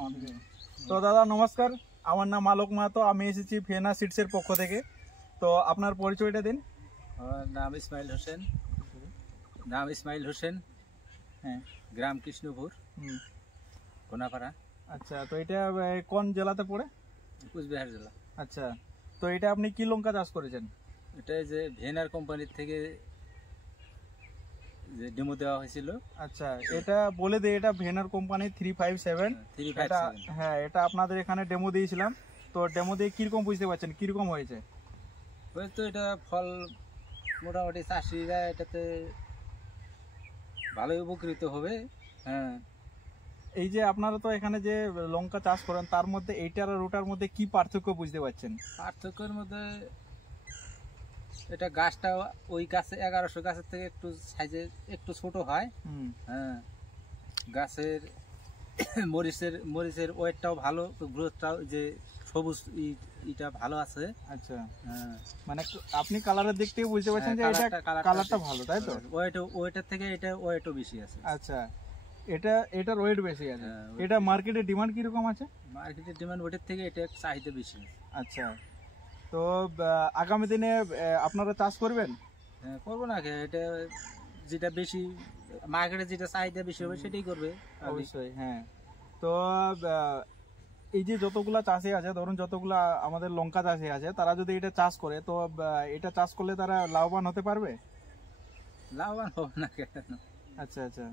আমাদের। তো দাদা নমস্কার, আমার নাম আলোক মাহাতো, আমি এসেছি ফেনা সিডসের পক্ষ থেকে। তো আপনার পরিচয়টা দিন। আমার নাম ইসমাইল হোসেন। হ্যাঁ, গ্রাম কৃষ্ণপুর, কোনাপাড়া। আচ্ছা, তো এটা কোন জেলাতে পড়ে? কুচবিহার জেলা। আচ্ছা, তো এটা আপনি কি লঙ্কা চাষ করেছেন? এটা যে ভেনার কোম্পানির থেকে যে ডেমো দেওয়া হয়েছিল। আচ্ছা, এটা বলে দিই, এটা ভেনার কোম্পানি 357। এটা, হ্যাঁ, এটা আপনাদের এখানে ডেমো দিয়েছিলাম। তো ডেমো দিয়ে কিরকম বুঝতে পারছেন, কিরকম হয়েছে? তো এটা ফল মোটামুটি চাষিরা এটাতে ভালোই উপকৃত হবে। হ্যাঁ, এই যে আপনারা তো এখানে যে লঙ্কা চাষ করেন, তার মধ্যে এইটার আর ওটার মধ্যে কি পার্থক্য বুঝতে পারছেন? পার্থক্যের মধ্যে এটা গাছটা ওই গাছে 1100 গাছের থেকে একটু সাইজে একটু ছোট হয়। হ্যাঁ, গাছের মরিচের ওয়েটটাও ভালো, গ্রোথটাও যে সবুজ এটা ভালো আছে। আচ্ছা, হ্যাঁ, মানে আপনি কালারের দিক থেকে বুঝতে পারছেন যে এটা কালারটা ভালো, তাই তো? ওয়েটের থেকে এটা ওয়েটও বেশি আছে। আচ্ছা, এটার ওয়েট বেশি আছে। এটা মার্কেটে ডিমান্ড কিরকম আছে? মার্কেটের ডিমান্ড ওয়েটের থেকে এটা চাহিদা বেশি আছে। আচ্ছা, তো আগামী দিনে আপনারা চাষ করবেন? হ্যাঁ, করবো না, এটা যেটা বেশি মার্কেটে যেটা চাহিদা বেশি হবে সেটাই করবে অবশ্যই। হ্যাঁ, তো এই যে যতগুলা চাষি আছে, ধরুন যতগুলা আমাদের লঙ্কা চাষি আছে, তারা যদি এটা চাষ করে, তো এটা চাষ করলে তারা লাভবান হতে পারবে? লাভবান হবে না কেন? আচ্ছা আচ্ছা।